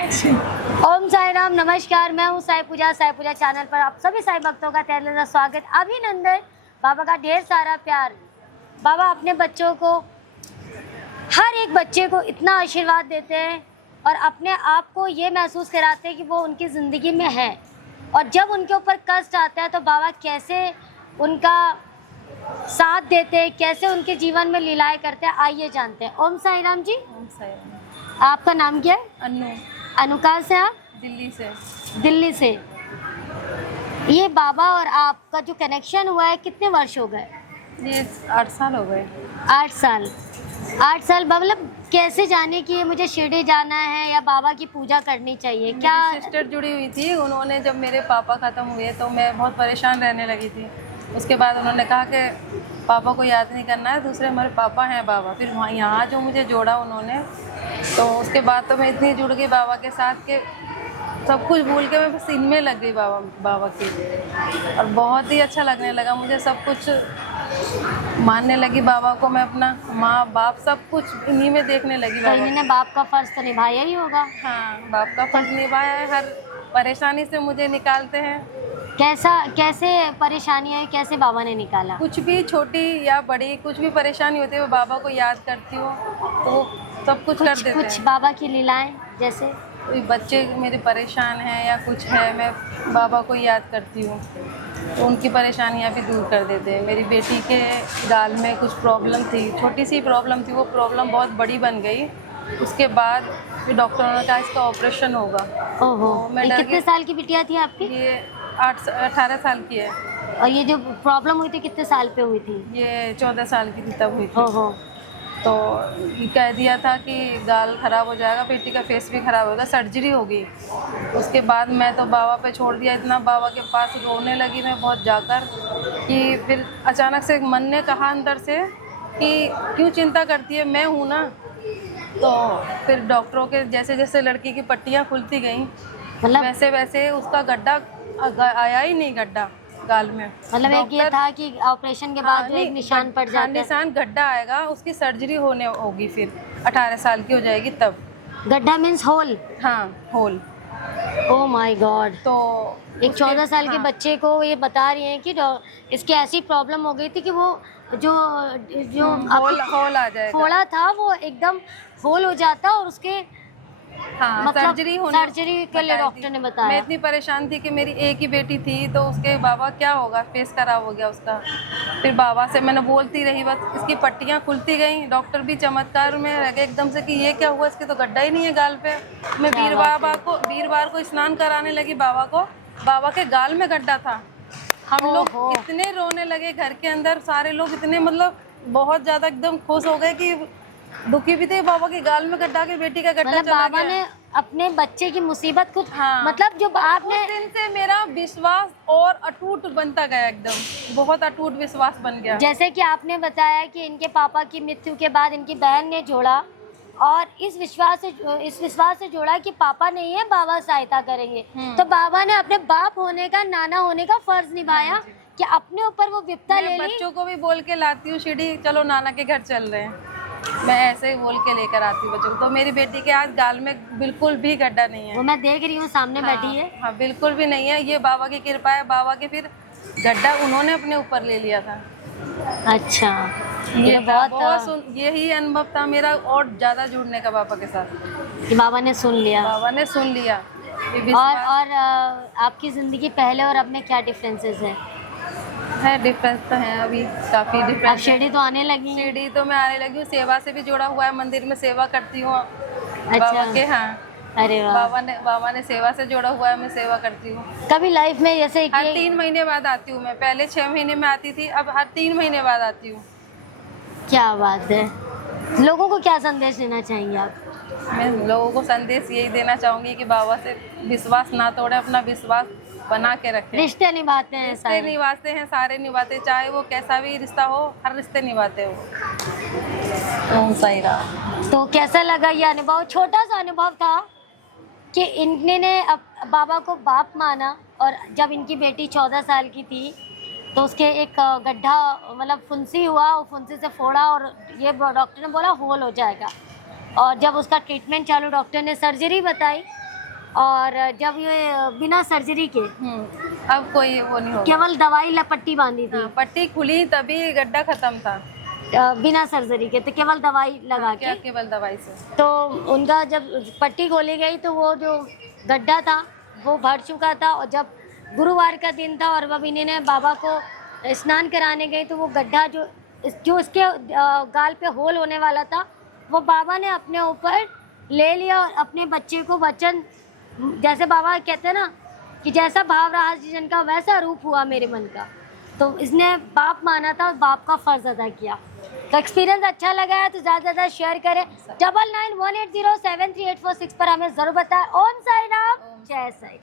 ओम साई राम, नमस्कार। मैं हूँ साई पूजा चैनल पर आप सभी साई भक्तों का तहे दिल से स्वागत, अभिनंदन। बाबा का ढेर सारा प्यार। बाबा अपने बच्चों को, हर एक बच्चे को इतना आशीर्वाद देते हैं और अपने आप को ये महसूस कराते हैं कि वो उनकी ज़िंदगी में है। और जब उनके ऊपर कष्ट आता है तो बाबा कैसे उनका साथ देते हैं, कैसे उनके जीवन में लीलाएं करते हैं, आइए जानते हैं। ओम साई राम जी। ओम साई राम। आपका नाम क्या है? अनु। अनु, कहाँ से आप? दिल्ली से। दिल्ली से। ये बाबा और आपका जो कनेक्शन हुआ है कितने वर्ष हो गए? ये 8 साल हो गए। 8 साल। 8 साल मतलब कैसे जाने कि मुझे शिरडी जाना है या बाबा की पूजा करनी चाहिए? क्या मेरी सिस्टर जुड़ी हुई थी, उन्होंने जब मेरे पापा ख़त्म हुए तो मैं बहुत परेशान रहने लगी थी। उसके बाद उन्होंने कहा कि पापा को याद नहीं करना है, दूसरे हमारे पापा हैं बाबा। फिर वहाँ यहाँ जो मुझे जोड़ा उन्होंने, तो उसके बाद तो मैं इतनी जुड़ गई बाबा के साथ कि सब कुछ भूल के मैं बस इनमें लग गई बाबा की। और बहुत ही अच्छा लगने लगा मुझे, सब कुछ मानने लगी बाबा को। मैं अपना माँ बाप सब कुछ इन्हीं में देखने लगी। तो इन्होंने बाप का फर्ज तो निभाया ही होगा। हाँ, बाप का फर्ज निभाया है। हर परेशानी से मुझे निकालते हैं। कैसे परेशानी है, कैसे बाबा ने निकाला? कुछ भी छोटी या बड़ी कुछ भी परेशानी होती है, वो बाबा को याद करती हूँ तो वो सब कुछ कर देते कुछ हैं। बाबा की लीलाएं जैसे कोई बच्चे मेरे परेशान हैं या कुछ है, मैं बाबा को याद करती हूँ तो उनकी परेशानियाँ भी दूर कर देते हैं। मेरी बेटी के गाल में कुछ प्रॉब्लम थी, छोटी सी प्रॉब्लम थी, वो प्रॉब्लम बहुत बड़ी बन गई। उसके बाद फिर डॉक्टरों ने कहा इसका ऑपरेशन होगा। ओहो। तो मैं डर कितने गई। साल की बिटिया थी आपकी? ये 18 साल की है। और ये जो प्रॉब्लम हुई थी कितने साल पे हुई थी? ये 14 साल की थी तब हुई थी। ओहो। तो ये कह दिया था कि गाल ख़राब हो जाएगा, बेटी का फेस भी ख़राब होगा, सर्जरी होगी। उसके बाद मैं तो बाबा पे छोड़ दिया। इतना बाबा के पास रोने लगी मैं बहुत जाकर कि फिर अचानक से मन ने कहा अंदर से कि क्यों चिंता करती है, मैं हूँ ना। तो फिर डॉक्टरों के जैसे जैसे लड़की की पट्टियाँ खुलती गईं मतलब वैसे वैसे उसका गड्ढा आया ही नहीं, गड्ढा गाल में। मतलब एक ये था कि ऑपरेशन के बाद जो एक निशान पड़ जाता है। निशान गड्ढा आएगा, उसकी सर्जरी होने होगी, फिर 18 साल की हो जाएगी तब। गड्ढा मीन्स होल? हाँ, होल। Oh my God. तो एक 14 साल के बच्चे को ये बता रही हैं कि इसकी ऐसी प्रॉब्लम हो गई थी कि वो जो होल आ जाएगा, फोड़ा था वो एकदम होल हो जाता और उसके हाँ, मतलब सर्जरी के लिए डॉक्टर ने बताया। मैं इतनी परेशान थी कि मेरी एक ही बेटी थी, तो उसके बाबा क्या होगा, फेस खराब हो गया उसका। फिर बाबा से मैंने बोलती रही, बस इसकी पट्टियाँ खुलती गई। डॉक्टर भी चमत्कार में रह गए एकदम से कि ये क्या हुआ, इसके तो गड्ढा ही नहीं है गाल पे। मैं वीरवार को स्नान कराने लगी बाबा को, बाबा के गाल में गड्ढा था। हम लोग इतने रोने लगे घर के अंदर, सारे लोग इतने मतलब बहुत ज़्यादा एकदम खुश हो गए कि दुखी भी थे। बाबा के गाल में गड्ढा के बेटी का गड्ढा चला बाबा गया। ने अपने बच्चे की मुसीबत खुद, हाँ, मतलब जो आपने उस दिन से मेरा विश्वास और अटूट बनता गया, एकदम बहुत अटूट विश्वास बन गया। जैसे कि आपने बताया कि इनके पापा की मृत्यु के बाद इनकी बहन ने जोड़ा और इस विश्वास से जोड़ा कि पापा नहीं है, बाबा सहायता करेंगे। तो बाबा ने अपने बाप होने का, नाना होने का फर्ज निभाया कि अपने ऊपर वो विपदा ले ली। बच्चों को भी बोल के लाती हूँ शिरडी, चलो नाना के घर चल रहे हैं, मैं ऐसे ही बोल के लेकर आती हूँ बच्चों को। तो मेरी बेटी के आज गाल में बिल्कुल भी गड्ढा नहीं है। वो मैं देख रही हूँ सामने बैठी है। हाँ, बिल्कुल भी नहीं है। ये बाबा की कृपा है। बाबा के फिर गड्ढा उन्होंने अपने ऊपर ले लिया था। अच्छा, ये बहुत यही अनुभव था मेरा, और ज़्यादा जुड़ने का बाबा के साथ कि बाबा ने सुन लिया। बाबा ने सुन लिया। और आपकी ज़िंदगी पहले और अब में क्या डिफरेंसेस है? डिफरेंस तो है, अभी काफ़ी डिफरेंस। अब शिरडी तो आने लगी? शिरडी तो मैं आने लगी हूँ, सेवा से भी जुड़ा हुआ है, मंदिर में सेवा करती हूँ बाबा के। हाँ, अरे वाह। बाबा ने सेवा से जोड़ा हुआ है, मैं सेवा करती हूँ। कभी लाइफ में जैसे हर 3 महीने बाद आती हूँ मैं, पहले 6 महीने में आती थी, अब हर 3 महीने बाद आती हूँ। क्या बात है। लोगों को क्या संदेश देना चाहेंगे आप? मैं लोगों को संदेश यही देना चाहूँगी कि बाबा से विश्वास ना तोड़े, अपना विश्वास बना के रखें। रिश्ते निभाते हैं, रिश्ते निभाते हैं, सारे निभाते, चाहे वो कैसा भी रिश्ता हो, हर रिश्ते निभाते हो। ओम साई राम। तो कैसा लगा ये अनुभव? छोटा सा अनुभव था कि इनने बाबा को बाप माना और जब इनकी बेटी 14 साल की थी तो उसके एक गड्ढा, मतलब फुंसी हुआ, वो फुंसी से फोड़ा और ये डॉक्टर ने बोला होल हो जाएगा। और जब उसका ट्रीटमेंट चालू, डॉक्टर ने सर्जरी बताई और जब ये बिना सर्जरी के अब कोई वो नहीं होगा। केवल दवाई पट्टी बांधी थी, हाँ, पट्टी खुली तभी गड्ढा खत्म था। बिना सर्जरी के, तो केवल दवाई लगा क्या के। केवल दवाई से। तो उनका जब पट्टी खोली गई तो वो जो गड्ढा था वो भर चुका था, और जब गुरुवार का दिन था और वह इन्हें ने बाबा को स्नान कराने गई तो वो गड्ढा जो इसके गाल पे होल होने वाला था वो बाबा ने अपने ऊपर ले लिया, और अपने बच्चे को वचन, जैसे बाबा कहते हैं ना कि जैसा भाव रहा जन का वैसा रूप हुआ मेरे मन का, तो इसने बाप माना था और बाप का फर्ज अदा किया। तो एक्सपीरियंस अच्छा लगा है तो ज़्यादा से ज़्यादा शेयर करें। 9918073846 पर हमें ज़रूर बताएं। ओम साई राम, जय साई।